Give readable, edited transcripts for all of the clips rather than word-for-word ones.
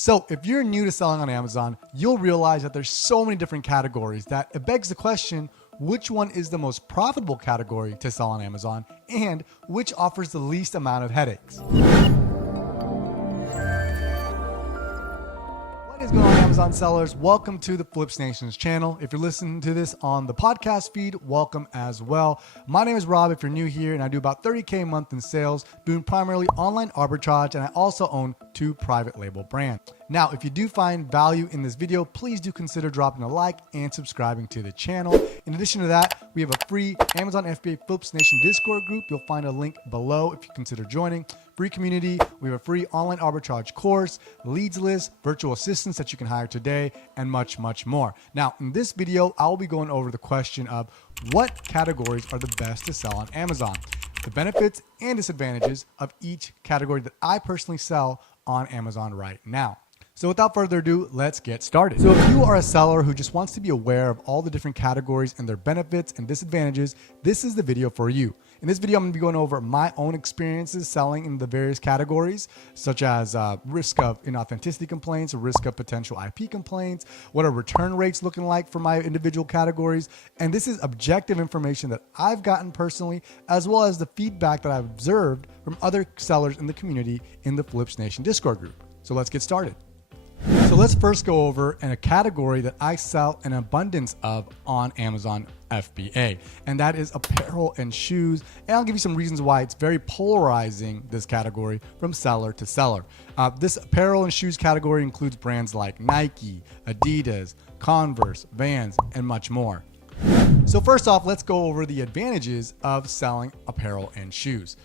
So if you're new to selling on Amazon, you'll realize that there's so many different categories that it begs the question, which one is the most profitable category to sell on Amazon and which offers the least amount of headaches? What is going on, Amazon sellers? Welcome to the Flips Nations channel. If you're listening to this on the podcast feed, welcome as well. My name is Rob if you're new here, and I do about $30K a month in sales, doing primarily online arbitrage, and I also own 2 private label brands. Now, if you do find value in this video, please do consider dropping a like and subscribing to the channel. In addition to that, we have a free Amazon FBA Flips Nation Discord group. You'll find a link below if you consider joining. Free community. We have a free online arbitrage course, leads list, virtual assistants that you can hire today, and much, much more. Now, in this video, I'll be going over the question of what categories are the best to sell on Amazon, the benefits and disadvantages of each category that I personally sell on Amazon right now. So without further ado, let's get started. So if you are a seller who just wants to be aware of all the different categories and their benefits and disadvantages, this is the video for you. In this video, I'm going to be going over my own experiences selling in the various categories, such as risk of inauthenticity complaints, risk of potential IP complaints, what are return rates looking like for my individual categories. And this is objective information that I've gotten personally, as well as the feedback that I've observed from other sellers in the community in the Flips Nation Discord group. So let's get started. So let's first go over a category that I sell an abundance of on Amazon FBA, and that is apparel and shoes. And I'll give you some reasons why it's very polarizing, this category, from seller to seller. This apparel and shoes category includes brands like Nike, Adidas, Converse, Vans, and much more. So first off, let's go over the advantages of selling apparel and shoes.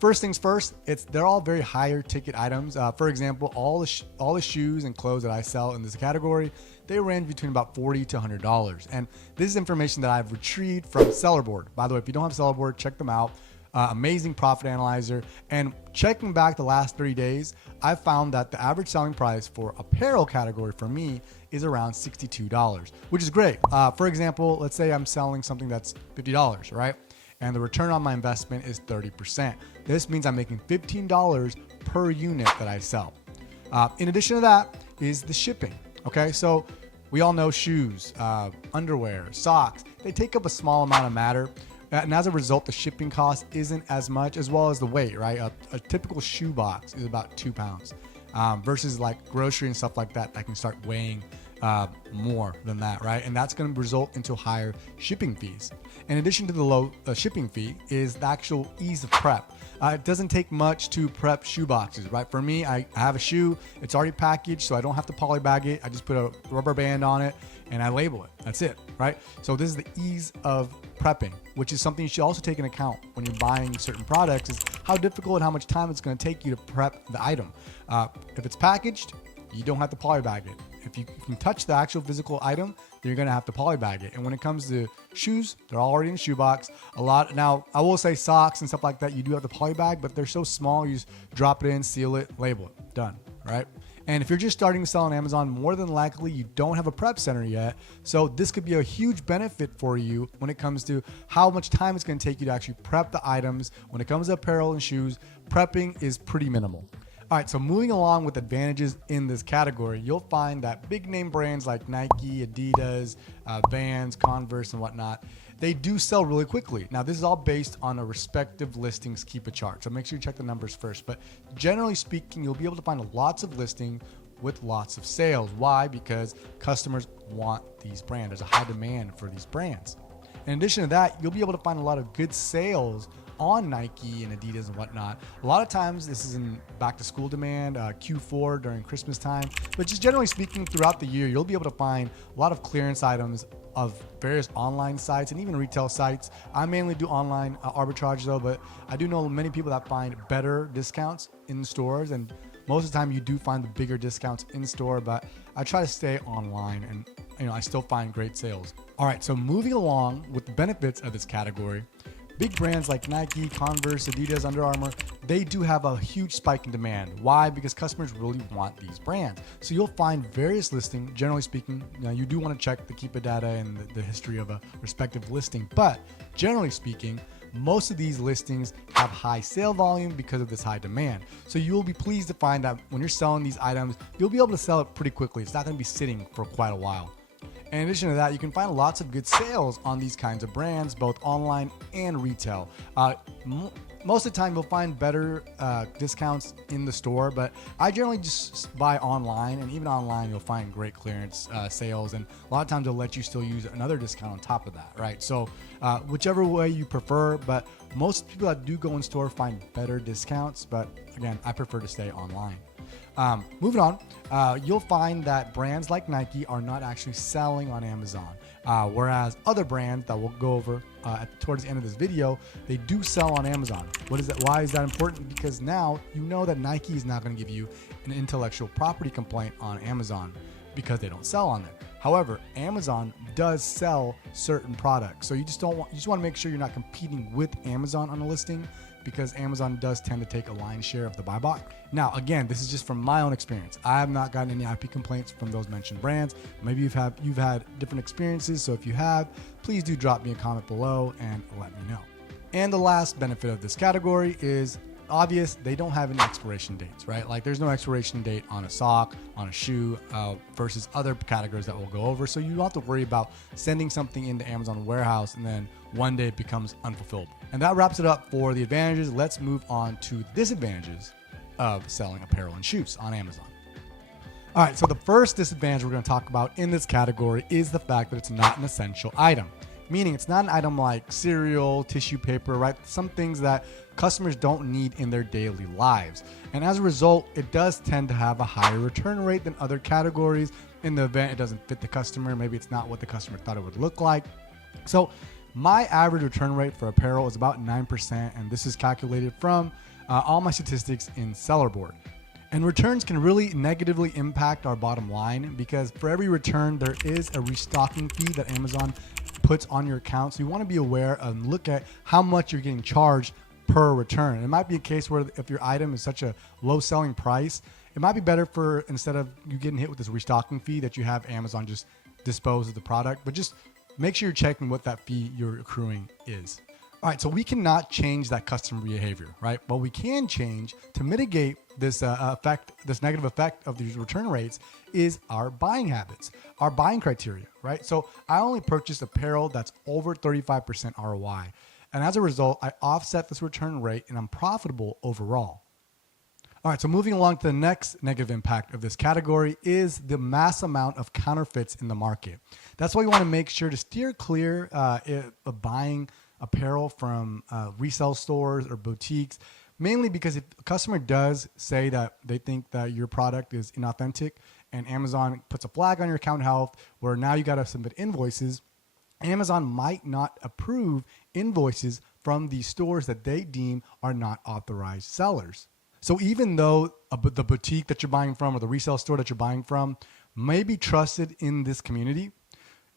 First things first, they're all very higher ticket items. For example, all the shoes and clothes that I sell in this category, they range between about $40 to $100. And this is information that I've retrieved from Sellerboard. By the way, if you don't have Sellerboard, check them out. Amazing profit analyzer. And checking back the last 30 days, I found that the average selling price for apparel category for me is around $62, which is great. For example, let's say I'm selling something that's $50, right? And the return on my investment is 30%. This means I'm making $15 per unit that I sell. In addition to that is the shipping. Okay, so we all know shoes, underwear, socks, they take up a small amount of matter. And as a result, the shipping cost isn't as much, as well as the weight, right? A typical shoe box is about 2 pounds versus like grocery and stuff like that can start weighing more than that, right? And that's going to result into higher shipping fees. In addition to the low shipping fee is the actual ease of prep. It doesn't take much to prep shoe boxes, right? For me, I have a shoe, it's already packaged, so I don't have to polybag it. I just put a rubber band on it and I label it. That's it, right? So this is the ease of prepping, which is something you should also take into account when you're buying certain products, is how difficult and how much time it's going to take you to prep the item. If it's packaged, you don't have to polybag it. If you can touch the actual physical item, then you're going to have to polybag it. And when it comes to shoes, they're already in a shoebox. Now, I will say socks and stuff like that, you do have to polybag, but they're so small, you just drop it in, seal it, label it, done, right? And if you're just starting to sell on Amazon, more than likely you don't have a prep center yet. So this could be a huge benefit for you when it comes to how much time it's going to take you to actually prep the items. When it comes to apparel and shoes, prepping is pretty minimal. All right, so moving along with advantages in this category, you'll find that big name brands like Nike, Adidas, Vans, Converse, and whatnot, they do sell really quickly. Now, this is all based on a respective listings keep a chart, so make sure you check the numbers first. But generally speaking, you'll be able to find lots of listings with lots of sales. Why? Because customers want these brands. There's a high demand for these brands. In addition to that, you'll be able to find a lot of good sales on Nike and Adidas and whatnot. A lot of times this is in back to school demand, Q4 during Christmas time, but just generally speaking throughout the year, you'll be able to find a lot of clearance items of various online sites and even retail sites. I mainly do online arbitrage though, but I do know many people that find better discounts in stores, and most of the time you do find the bigger discounts in store, but I try to stay online and I still find great sales. All right, so moving along with the benefits of this category, big brands like Nike, Converse, Adidas, Under Armour, they do have a huge spike in demand. Why? Because customers really want these brands. So you'll find various listings. Generally speaking, you do want to check the Keepa data and the history of a respective listing. But generally speaking, most of these listings have high sale volume because of this high demand. So you'll be pleased to find that when you're selling these items, you'll be able to sell it pretty quickly. It's not going to be sitting for quite a while. In addition to that, you can find lots of good sales on these kinds of brands, both online and retail. Most of the time, you'll find better discounts in the store, but I generally just buy online, and even online, you'll find great clearance sales, and a lot of times they'll let you still use another discount on top of that, right? So whichever way you prefer, but most people that do go in store find better discounts, but again, I prefer to stay online. Moving on, you'll find that brands like Nike are not actually selling on Amazon, whereas other brands that we'll go over towards the end of this video, they do sell on Amazon. What is that? Why is that important? Because now you know that Nike is not going to give you an intellectual property complaint on Amazon because they don't sell on there. However, Amazon does sell certain products, so you just want to make sure you're not competing with Amazon on a listing, because Amazon does tend to take a lion's share of the buy box. Now, again, this is just from my own experience. I have not gotten any IP complaints from those mentioned brands. Maybe you've had different experiences, so if you have, please do drop me a comment below and let me know. And the last benefit of this category is obvious. They don't have any expiration dates, right? Like there's no expiration date on a sock, on a shoe, versus other categories that we'll go over. So you don't have to worry about sending something into Amazon warehouse and then one day it becomes unfulfilled. And that wraps it up for the advantages. Let's move on to disadvantages of selling apparel and shoes on Amazon. All right, so the first disadvantage we're going to talk about in this category is the fact that it's not an essential item. Meaning it's not an item like cereal, tissue paper, right? Some things that customers don't need in their daily lives. And as a result, it does tend to have a higher return rate than other categories. In the event it doesn't fit the customer, maybe it's not what the customer thought it would look like. So my average return rate for apparel is about 9%, and this is calculated from all my statistics in Sellerboard. And returns can really negatively impact our bottom line because for every return, there is a restocking fee that Amazon puts on your account. So you want to be aware and look at how much you're getting charged per return. And it might be a case where if your item is such a low selling price, it might be better for, instead of you getting hit with this restocking fee, that you have Amazon just dispose of the product. But just make sure you're checking what that fee you're accruing is. All right, so we cannot change that customer behavior, right? What we can change to mitigate this this negative effect of these return rates is our buying habits, our buying criteria, right? So I only purchase apparel that's over 35% ROI. And as a result, I offset this return rate and I'm profitable overall. All right, so moving along to the next negative impact of this category is the mass amount of counterfeits in the market. That's why you want to make sure to steer clear of buying apparel from resale stores or boutiques, mainly because if a customer does say that they think that your product is inauthentic and Amazon puts a flag on your account health where now you got to submit invoices, Amazon might not approve invoices from these stores that they deem are not authorized sellers. So even though the boutique that you're buying from or the resale store that you're buying from may be trusted in this community,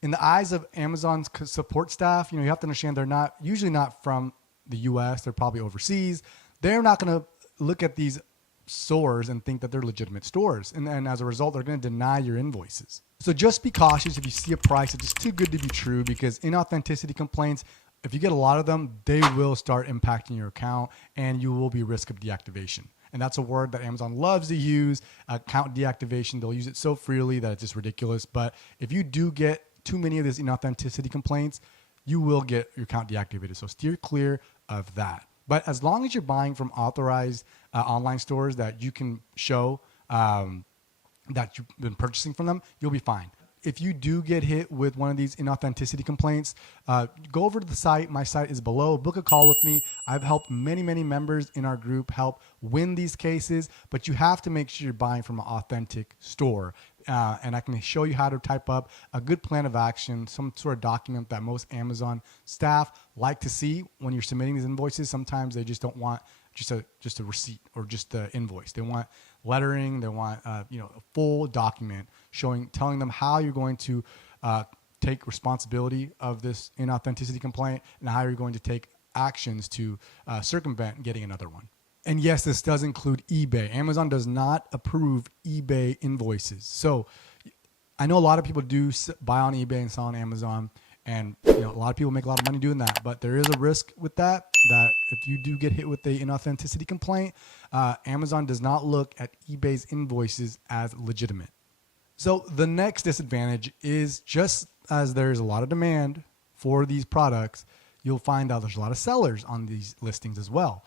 in the eyes of Amazon's support staff, you have to understand they're usually not from the US, they're probably overseas. They're not going to look at these stores and think that they're legitimate stores. And as a result, they're going to deny your invoices. So just be cautious if you see a price that's just too good to be true, because inauthenticity complaints, if you get a lot of them, they will start impacting your account and you will be at risk of deactivation. And that's a word that Amazon loves to use, account deactivation. They'll use it so freely that it's just ridiculous. But if you do get too many of these inauthenticity complaints, you will get your account deactivated. So steer clear of that. But as long as you're buying from authorized online stores that you can show that you've been purchasing from them, you'll be fine. If you do get hit with one of these inauthenticity complaints, go over to the site. My site is below. Book a call with me. I've helped many members in our group help win these cases, but you have to make sure you're buying from an authentic store. And I can show you how to type up a good plan of action, some sort of document that most Amazon staff like to see when you're submitting these invoices. Sometimes they just don't want just a receipt or just the invoice. They want lettering. They want a full document telling them how you're going to take responsibility of this inauthenticity complaint and how you're going to take actions to circumvent getting another one. And yes, this does include eBay. Amazon does not approve eBay invoices. So I know a lot of people do buy on eBay and sell on Amazon. And a lot of people make a lot of money doing that, but there is a risk with that if you do get hit with the inauthenticity complaint, Amazon does not look at eBay's invoices as legitimate. So the next disadvantage is, just as there's a lot of demand for these products, you'll find out there's a lot of sellers on these listings as well.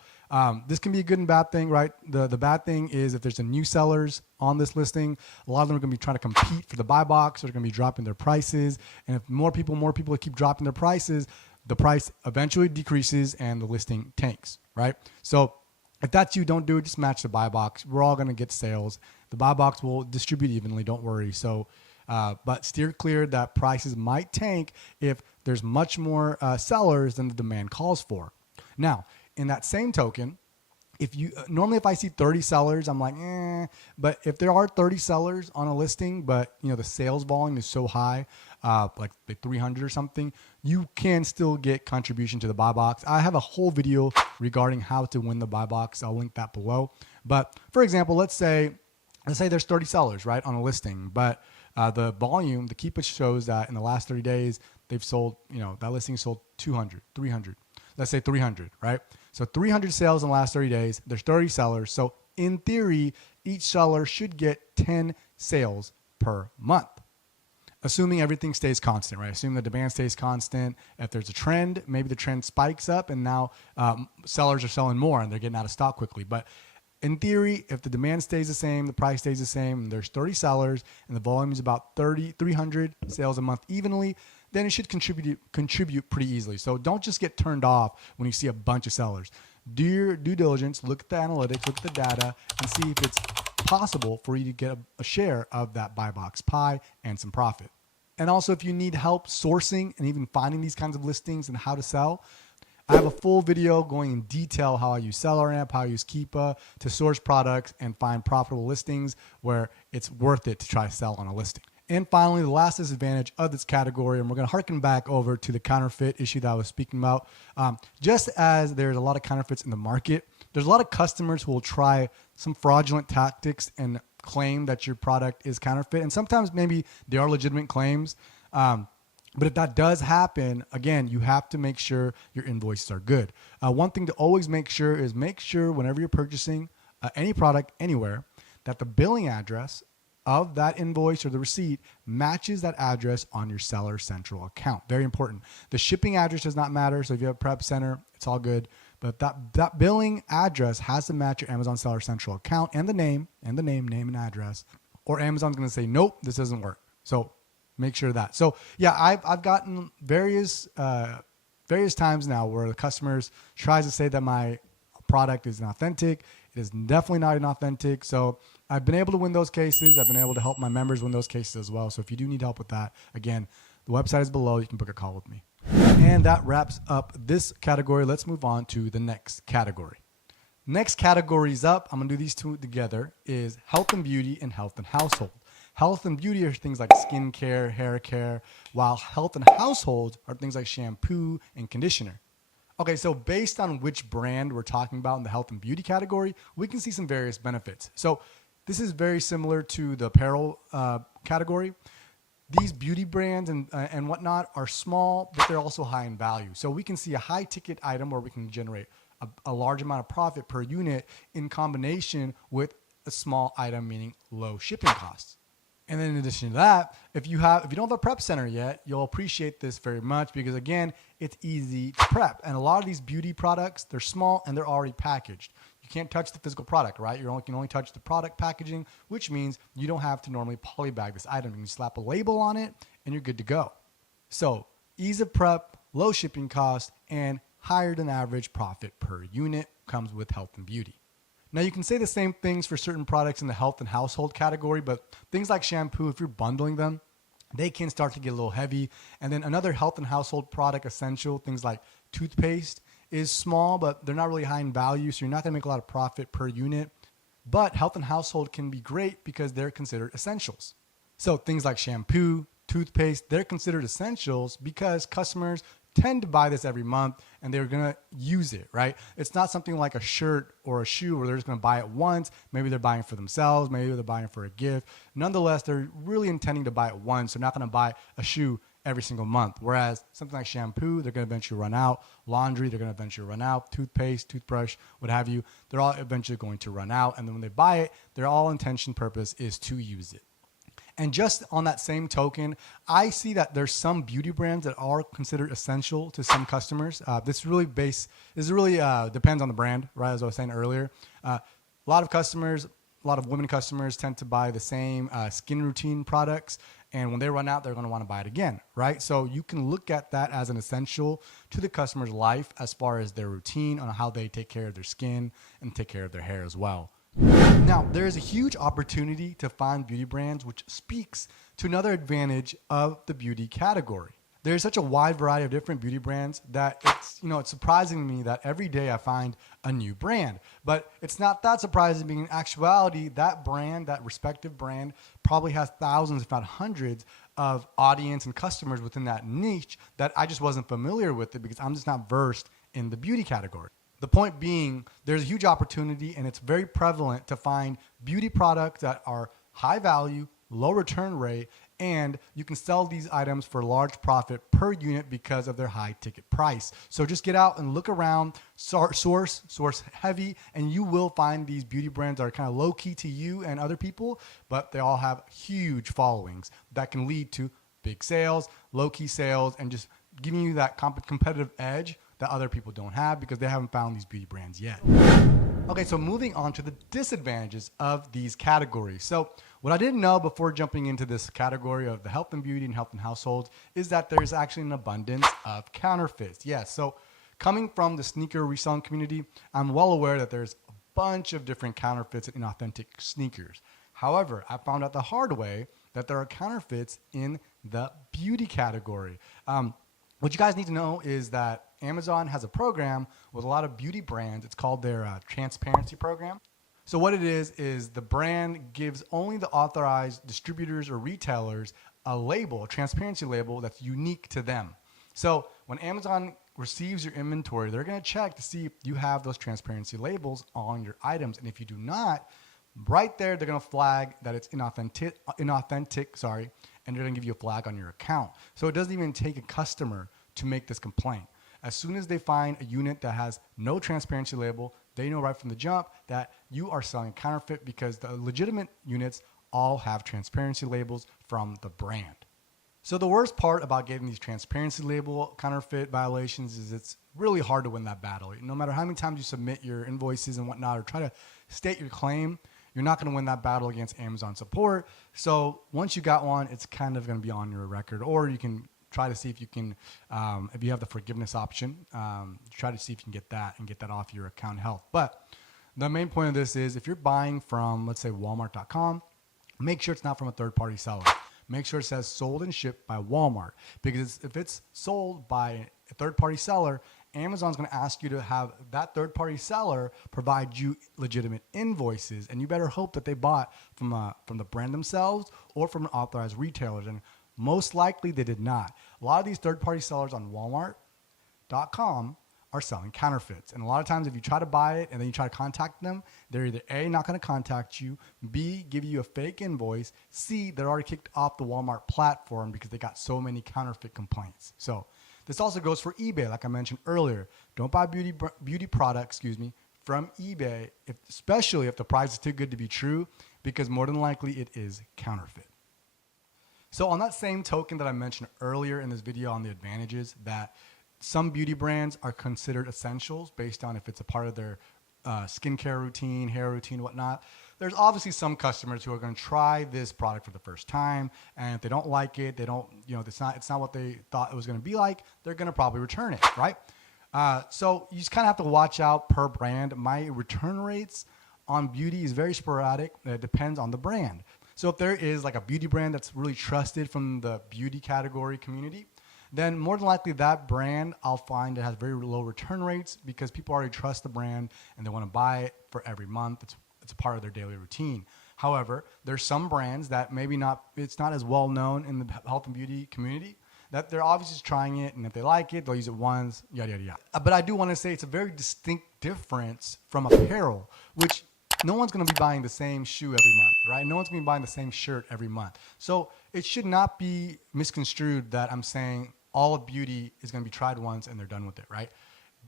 This can be a good and bad thing, right? The bad thing is if there's a new sellers on this listing, a lot of them are going to be trying to compete for the buy box. They're going to be dropping their prices. And if more people keep dropping their prices, the price eventually decreases and the listing tanks, right? So if that's you, don't do it. Just match the buy box. We're all going to get sales. The buy box will distribute evenly. Don't worry. So, but steer clear that prices might tank if there's much more sellers than the demand calls for. Now, in that same token, if I see 30 sellers, I'm like, but if there are 30 sellers on a listing, but the sales volume is so high, like 300 or something, you can still get contribution to the buy box. I have a whole video regarding how to win the buy box. I'll link that below. But for example, let's say there's 30 sellers, right, on a listing, but the volume, the Keepa shows that in the last 30 days, they've sold, that listing sold 200, 300. Let's say 300, right? So 300 sales in the last 30 days. There's 30 sellers. So in theory, each seller should get 10 sales per month, assuming everything stays constant, right? Assuming the demand stays constant. If there's a trend, maybe the trend spikes up and now sellers are selling more and they're getting out of stock quickly. But in theory, if the demand stays the same, the price stays the same, and there's 30 sellers and the volume is about 300 sales a month evenly, then it should contribute pretty easily. So don't just get turned off when you see a bunch of sellers. Do your due diligence, look at the analytics, look at the data, and see if it's possible for you to get a share of that buy box pie and some profit. And also, if you need help sourcing and even finding these kinds of listings and how to sell, I have a full video going in detail how I use SellerAmp, how I use Keepa to source products and find profitable listings where it's worth it to try to sell on a listing. And finally, the last disadvantage of this category, and we're going to harken back over to the counterfeit issue that I was speaking about. Just as there's a lot of counterfeits in the market, there's a lot of customers who will try some fraudulent tactics and claim that your product is counterfeit. And sometimes maybe they are legitimate claims. But if that does happen, again, you have to make sure your invoices are good. One thing to always make sure is whenever you're purchasing any product anywhere, that the billing address of that invoice or the receipt matches that address on your Seller Central account. Very important. The shipping address does not matter. So if you have a prep center, it's all good. But that billing address has to match your Amazon Seller Central account and the name and address, or Amazon's going to say, nope, this doesn't work. So make sure that. So yeah, I've gotten various times now where the customers tries to say that my product is inauthentic. It is definitely not inauthentic. So I've been able to win those cases. I've been able to help my members win those cases as well. So if you do need help with that, again, the website is below. You can book a call with me. And that wraps up this category. Let's move on to the next category. Next categories up, I'm going to do these two together, is health and beauty and health and household. Health and beauty are things like skincare, hair care, while health and household are things like shampoo and conditioner. Okay, so based on which brand we're talking about in the health and beauty category, we can see some various benefits. So this is very similar to the apparel category. These beauty brands and whatnot are small, but they're also high in value. So we can see a high ticket item where we can generate a large amount of profit per unit in combination with a small item, meaning low shipping costs. And then in addition to that, if you don't have a prep center yet, you'll appreciate this very much because again, it's easy to prep. And a lot of these beauty products, they're small and they're already packaged. You can't touch the physical product, right? You can only touch the product packaging, which means you don't have to normally polybag this item. You can slap a label on it and you're good to go. So ease of prep, low shipping costs, and higher than average profit per unit comes with health and beauty. Now you can say the same things for certain products in the health and household category, but things like shampoo, if you're bundling them, they can start to get a little heavy. And then another health and household product essential, things like toothpaste, is small, but they're not really high in value. So you're not going to make a lot of profit per unit. But health and household can be great because they're considered essentials. So things like shampoo, toothpaste, they're considered essentials because customers tend to buy this every month and they're going to use it, right? It's not something like a shirt or a shoe where they're just going to buy it once. Maybe they're buying for themselves. Maybe they're buying for a gift. Nonetheless, they're really intending to buy it once. They're not going to buy a shoe every single month. Whereas something like shampoo, they're going to eventually run out. Laundry, they're going to eventually run out. Toothpaste, toothbrush, what have you, they're all eventually going to run out. And then when they buy it, their all intention purpose is to use it. And just on that same token, I see that there's some beauty brands that are considered essential to some customers. This really depends on the brand, right? As I was saying earlier, a lot of women customers tend to buy the same skin routine products. And when they run out, they're going to want to buy it again, right? So you can look at that as an essential to the customer's life as far as their routine on how they take care of their skin and take care of their hair as well. Now, there is a huge opportunity to find beauty brands, which speaks to another advantage of the beauty category. There's such a wide variety of different beauty brands that it's surprising to me that every day I find a new brand. But it's not that surprising, because in actuality, that brand, that respective brand, probably has thousands, if not hundreds, of audience and customers within that niche that I just wasn't familiar with it because I'm just not versed in the beauty category. The point being, there's a huge opportunity, and it's very prevalent to find beauty products that are high value, low return rate, and you can sell these items for large profit per unit because of their high ticket price. So just get out and look around, source heavy, and you will find these beauty brands that are kind of low key to you and other people, but they all have huge followings that can lead to big sales, low key sales, and just giving you that competitive edge that other people don't have because they haven't found these beauty brands yet. Okay, so moving on to the disadvantages of these categories. So what I didn't know before jumping into this category of the health and beauty and health and households is that there's actually an abundance of counterfeits. Yes, so coming from the sneaker reselling community, I'm well aware that there's a bunch of different counterfeits and inauthentic sneakers. However, I found out the hard way that there are counterfeits in the beauty category. What you guys need to know is that Amazon has a program with a lot of beauty brands. It's called their transparency program. So what it is the brand gives only the authorized distributors or retailers a label, a transparency label that's unique to them. So when Amazon receives your inventory, they're going to check to see if you have those transparency labels on your items. And if you do not, right there, they're going to flag that it's inauthentic, and they're going to give you a flag on your account. So it doesn't even take a customer to make this complaint. As soon as they find a unit that has no transparency label, they know right from the jump that you are selling counterfeit because the legitimate units all have transparency labels from the brand. So the worst part about getting these transparency label counterfeit violations is it's really hard to win that battle. No matter how many times you submit your invoices and whatnot or try to state your claim, you're not going to win that battle against Amazon support. So once you got one, it's kind of going to be on your record, or you can try to see if you can, if you have the forgiveness option, try to see if you can get that off your account health. But the main point of this is if you're buying from, let's say, Walmart.com, make sure it's not from a third-party seller. Make sure it says sold and shipped by Walmart, because if it's sold by a third-party seller, Amazon's going to ask you to have that third-party seller provide you legitimate invoices, and you better hope that they bought from the brand themselves or from an authorized retailers, and most likely they did not. A lot of these third-party sellers on Walmart.com are selling counterfeits, and a lot of times if you try to buy it and then you try to contact them, they're either A, not going to contact you, B, give you a fake invoice, C, they're already kicked off the Walmart platform because they got so many counterfeit complaints. So this also goes for eBay, like I mentioned earlier. Don't buy beauty products, from eBay, especially if the price is too good to be true, because more than likely it is counterfeit. So on that same token that I mentioned earlier in this video on the advantages, that some beauty brands are considered essentials based on if it's a part of their skincare routine, hair routine, whatnot. There's obviously some customers who are going to try this product for the first time, and if they don't like it, it's not what they thought it was going to be like, they're going to probably return it, right? So you just kind of have to watch out per brand. My return rates on beauty is very sporadic. It depends on the brand. So if there is like a beauty brand that's really trusted from the beauty category community, then more than likely that brand I'll find it has very low return rates because people already trust the brand and they want to buy it for every month. It's a part of their daily routine. However, there's some brands that it's not as well known in the health and beauty community, that they're obviously just trying it, and if they like it, they'll use it once, yada, yada, yada. But I do want to say it's a very distinct difference from apparel, which no one's going to be buying the same shoe every month, right? No one's going to be buying the same shirt every month. So it should not be misconstrued that I'm saying all of beauty is going to be tried once and they're done with it, right?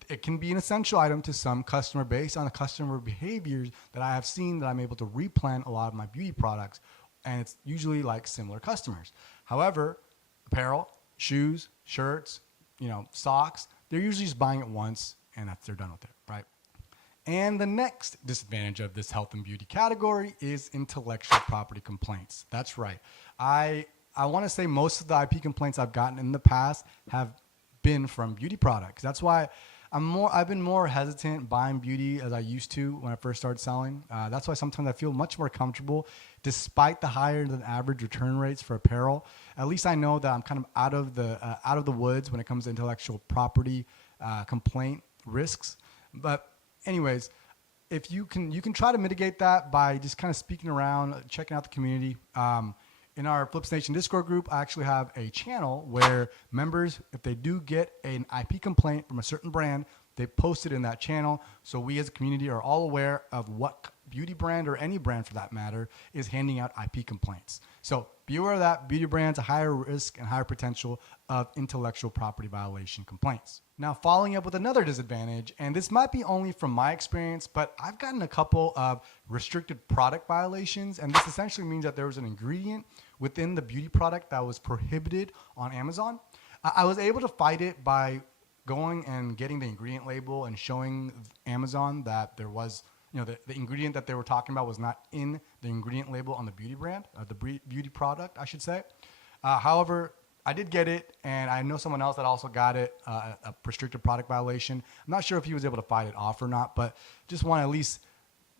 It can be an essential item to some customer based on the customer behaviors that I have seen, that I'm able to replan a lot of my beauty products. And it's usually like similar customers. However, apparel, shoes, shirts, socks, they're usually just buying it once and they're done with it, right? And the next disadvantage of this health and beauty category is intellectual property complaints. That's right. I want to say most of the IP complaints I've gotten in the past have been from beauty products. That's why I've been more hesitant buying beauty as I used to when I first started selling. That's why sometimes I feel much more comfortable, despite the higher than average return rates for apparel. At least I know that I'm kind of out of the woods when it comes to intellectual property complaint risks. But anyways, if you can try to mitigate that by just kind of speaking around, checking out the community. In our Flips Nation Discord group, I actually have a channel where members, if they do get an IP complaint from a certain brand, they post it in that channel. So we as a community are all aware of what beauty brand, or any brand for that matter, is handing out IP complaints. So be aware of that. Beauty brands, a higher risk and higher potential of intellectual property violation complaints. Now, following up with another disadvantage, and this might be only from my experience, but I've gotten a couple of restricted product violations, and this essentially means that there was an ingredient within the beauty product that was prohibited on Amazon. I was able to fight it by going and getting the ingredient label and showing Amazon that there was, the ingredient that they were talking about was not in the ingredient label on the beauty brand, the beauty product, I should say. However, I did get it, and I know someone else that also got it, a restricted product violation. I'm not sure if he was able to fight it off or not, but just want to at least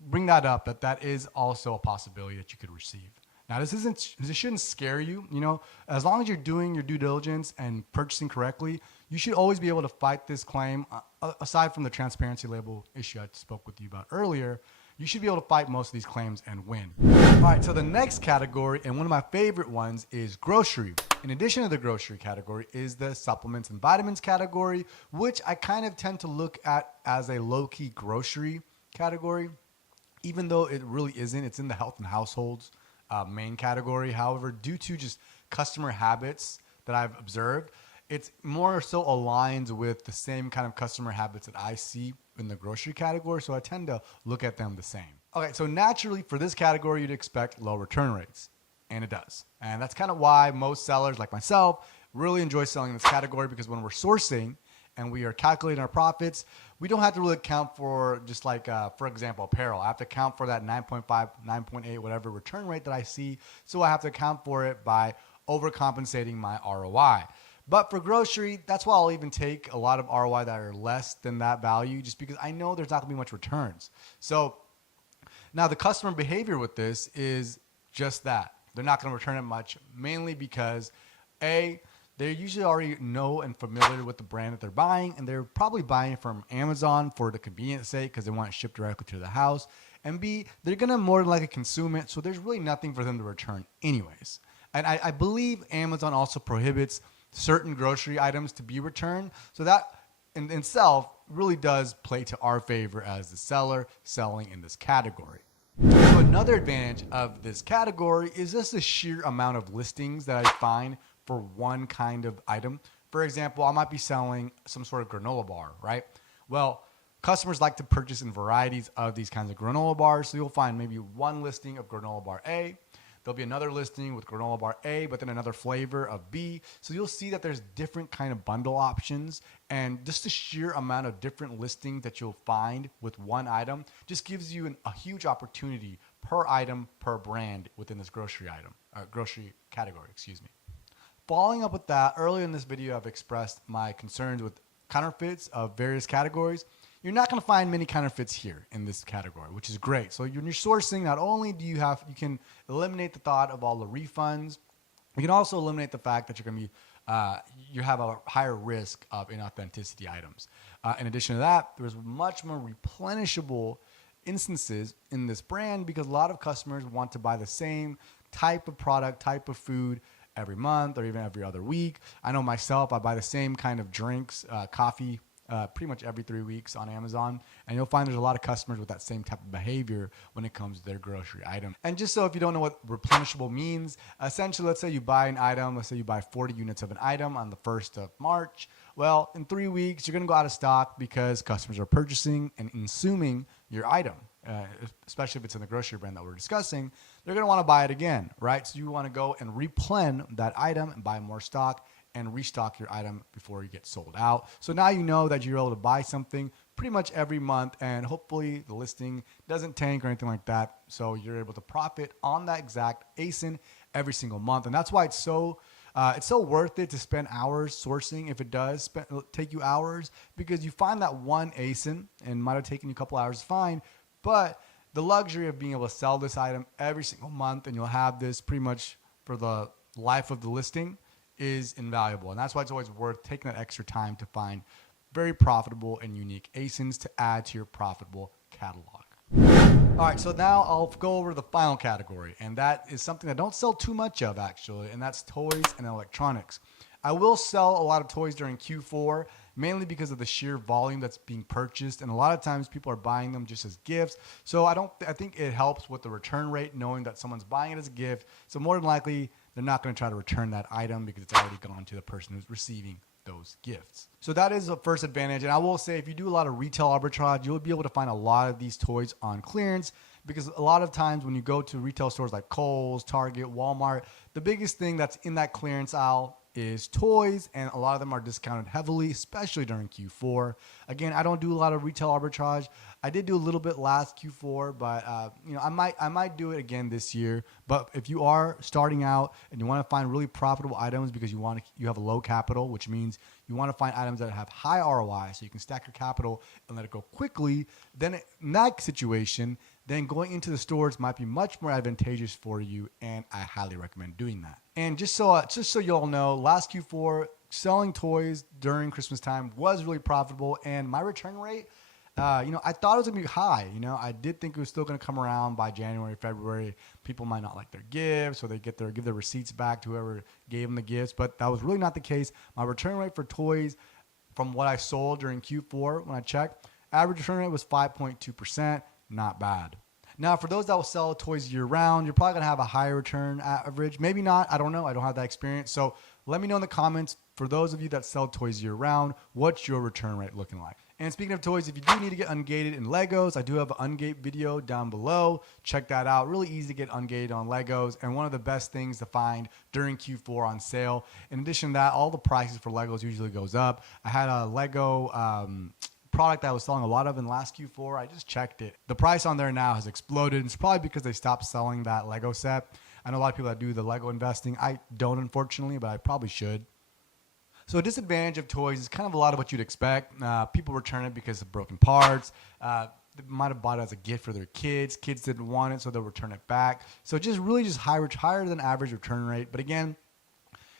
bring that up, that is also a possibility that you could receive. Now, this shouldn't scare you. As long as you're doing your due diligence and purchasing correctly, you should always be able to fight this claim. Aside from the transparency label issue I spoke with you about earlier, you should be able to fight most of these claims and win. All right, so the next category, and one of my favorite ones, is grocery. In addition to the grocery category is the supplements and vitamins category, which I kind of tend to look at as a low-key grocery category, even though it really isn't. It's in the health and households main category. However, due to just customer habits that I've observed, it's more so aligns with the same kind of customer habits that I see in the grocery category. So I tend to look at them the same. Okay, so naturally for this category, you'd expect low return rates, and it does. And that's kind of why most sellers like myself really enjoy selling in this category, because when we're sourcing and we are calculating our profits, we don't have to really account for just like, for example, apparel. I have to account for that 9.5, 9.8, whatever return rate that I see. So I have to account for it by overcompensating my ROI. But for grocery, that's why I'll even take a lot of ROI that are less than that value, just because I know there's not gonna be much returns. So now the customer behavior with this is just that. They're not gonna return it much, mainly because A, they usually already know and familiar with the brand that they're buying, and they're probably buying from Amazon for the convenience sake because they want it shipped directly to the house. And B, they're gonna more than likely consume it, so there's really nothing for them to return anyways. And I believe Amazon also prohibits certain grocery items to be returned, so that in itself really does play to our favor as the seller selling in this category. So another advantage of this category is just the sheer amount of listings that I find for one kind of item. For example, I might be selling some sort of granola bar, right? Well, customers like to purchase in varieties of these kinds of granola bars, so you'll find maybe one listing of granola bar A. There'll be another listing with granola bar A, but then another flavor of B. So you'll see that there's different kind of bundle options, and just the sheer amount of different listings that you'll find with one item just gives you a huge opportunity per item, per brand within this grocery category, excuse me. Following up with that, earlier in this video, I've expressed my concerns with counterfeits of various categories. You're not going to find many counterfeits here in this category, which is great. So when you're sourcing, not only do you can eliminate the thought of all the refunds, you can also eliminate the fact that you're going to be, you have a higher risk of inauthenticity items. In addition to that, there's much more replenishable instances in this brand because a lot of customers want to buy the same type of product, type of food every month or even every other week. I know myself, I buy the same kind of drinks, coffee, pretty much every 3 weeks on Amazon. And you'll find there's a lot of customers with that same type of behavior when it comes to their grocery item. And just so if you don't know what replenishable means, essentially, let's say you buy an item, let's say you buy 40 units of an item on the 1st of March. Well, in 3 weeks, you're going to go out of stock because customers are purchasing and consuming your item. Especially if it's in the grocery brand that we're discussing, they're going to want to buy it again, right? So you want to go and replenish that item and buy more stock and restock your item before you get sold out. So now you know that you're able to buy something pretty much every month, and hopefully the listing doesn't tank or anything like that. So you're able to profit on that exact ASIN every single month. And that's why it's so worth it to spend hours sourcing. If it does take you hours, because you find that one ASIN, and might have taken you a couple hours to find, but the luxury of being able to sell this item every single month, and you'll have this pretty much for the life of the listing, is invaluable. And that's why it's always worth taking that extra time to find very profitable and unique ASINs to add to your profitable catalog. All right, so now I'll go over the final category, and that is something I don't sell too much of actually, and that's toys and electronics. I will sell a lot of toys during Q4, mainly because of the sheer volume that's being purchased, and a lot of times people are buying them just as gifts. So I think it helps with the return rate, knowing that someone's buying it as a gift. So more than likely, they're not going to try to return that item because it's already gone to the person who's receiving those gifts. So that is the first advantage. And I will say, if you do a lot of retail arbitrage, you'll be able to find a lot of these toys on clearance, because a lot of times when you go to retail stores like Kohl's, Target, Walmart, the biggest thing that's in that clearance aisle is toys, and a lot of them are discounted heavily, especially during Q4. Again, I don't do a lot of retail arbitrage. I did do a little bit last Q4, but I might do it again this year. But if you are starting out and you want to find really profitable items because you have a low capital, which means you want to find items that have high ROI, so you can stack your capital and let it go quickly, then in that situation, then going into the stores might be much more advantageous for you, and I highly recommend doing that. And just so you all know, last Q4, selling toys during Christmas time was really profitable, and my return rate, I thought it was gonna be high. I did think it was still gonna come around by January, February. People might not like their gifts, or they give their receipts back to whoever gave them the gifts, but that was really not the case. My return rate for toys, from what I sold during Q4, when I checked, average return rate was 5.2%. Not bad. Now, for those that will sell toys year-round, you're probably going to have a higher return average. Maybe not. I don't know. I don't have that experience. So let me know in the comments, for those of you that sell toys year-round, what's your return rate looking like? And speaking of toys, if you do need to get ungated in Legos, I do have an ungate video down below. Check that out. Really easy to get ungated on Legos, and one of the best things to find during Q4 on sale. In addition to that, all the prices for Legos usually goes up. I had a Lego product that I was selling a lot of in last Q4. I just checked it. The price on there now has exploded. It's probably because they stopped selling that Lego set. I know a lot of people that do the Lego investing. I don't, unfortunately, but I probably should. So a disadvantage of toys is kind of a lot of what you'd expect. People return it because of broken parts. They might have bought it as a gift for their kids. Kids didn't want it, so they'll return it back. So just higher than average return rate. But again,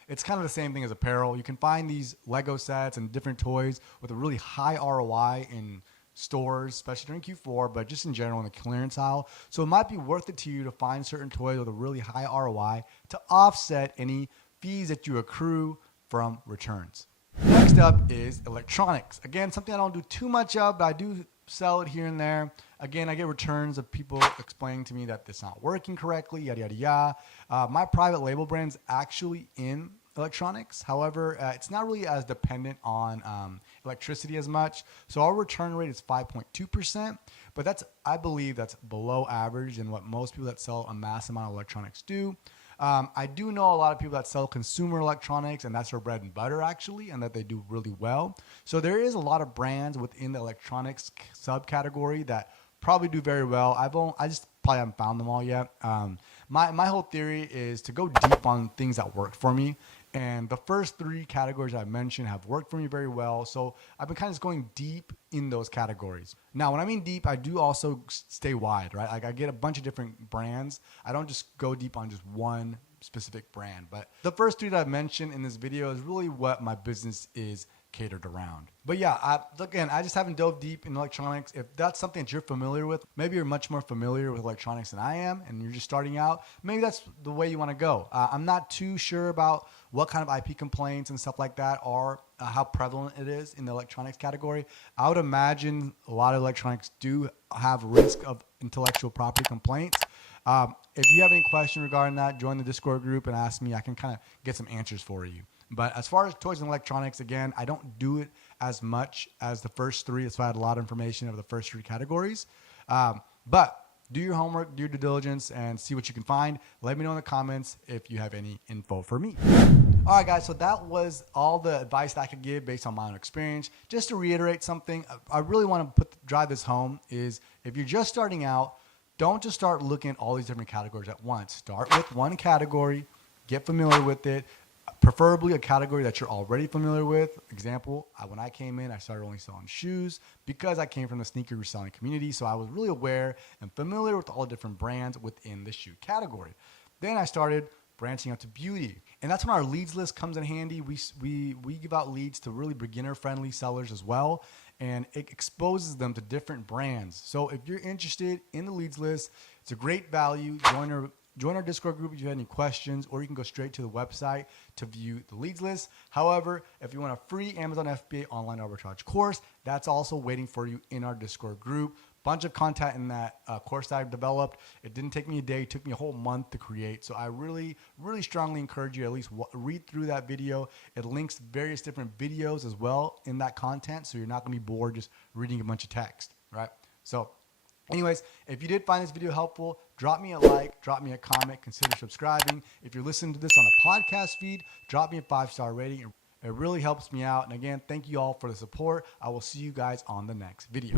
it's kind of the same thing as apparel. You can find these Lego sets and different toys with a really high ROI in stores, especially during Q4, but just in general in the clearance aisle. So it might be worth it to you to find certain toys with a really high ROI to offset any fees that you accrue from returns. Next up is electronics. Again, something I don't do too much of, but I do sell it here and there. Again, I get returns of people explaining to me that it's not working correctly, yada, yada, yada. My private label brand's actually in electronics. However, it's not really as dependent on electricity as much. So our return rate is 5.2%, but I believe that's below average than what most people that sell a mass amount of electronics do. I do know a lot of people that sell consumer electronics, and that's their bread and butter actually, and that they do really well. So there is a lot of brands within the electronics subcategory that probably do very well. I just probably haven't found them all yet. My whole theory is to go deep on things that work for me. And the first three categories I mentioned have worked for me very well. So I've been kind of just going deep in those categories. Now, when I mean deep, I do also stay wide, right? Like I get a bunch of different brands. I don't just go deep on just one specific brand. But the first three that I've mentioned in this video is really what my business is catered around. But yeah, I just haven't dove deep in electronics. If that's something that you're familiar with, maybe you're much more familiar with electronics than I am, and you're just starting out, maybe that's the way you want to go. I'm not too sure about what kind of IP complaints and stuff like that are how prevalent it is in the electronics category. I would imagine a lot of electronics do have risk of intellectual property complaints. If you have any question regarding that, join the Discord group and ask me. I can kind of get some answers for you. But as far as toys and electronics, again, I don't do it as much as the first three. That's why I had a lot of information of the first three categories. But do your homework, do your due diligence, and see what you can find. Let me know in the comments if you have any info for me. All right, guys, so that was all the advice that I could give based on my own experience. Just to reiterate something, I really want to drive this home is if you're just starting out, don't just start looking at all these different categories at once. Start with one category, get familiar with it, preferably a category that you're already familiar with. Example, when I came in, I started only selling shoes because I came from the sneaker reselling community. So I was really aware and familiar with all the different brands within the shoe category. Then I started branching out to beauty. And that's when our leads list comes in handy. We give out leads to really beginner-friendly sellers as well, and it exposes them to different brands. So if you're interested in the leads list, it's a great value. Join our Discord group if you have any questions, or you can go straight to the website to view the leads list. However, if you want a free Amazon FBA online arbitrage course, that's also waiting for you in our Discord group. Bunch of content in that course that I've developed. It didn't take me a day. It took me a whole month to create. So I really, really strongly encourage you to at least read through that video. It links various different videos as well in that content. So you're not going to be bored just reading a bunch of text, right? So anyways, if you did find this video helpful, drop me a like, drop me a comment, consider subscribing. If you're listening to this on a podcast feed, drop me a 5-star rating. It really helps me out. And again, thank you all for the support. I will see you guys on the next video.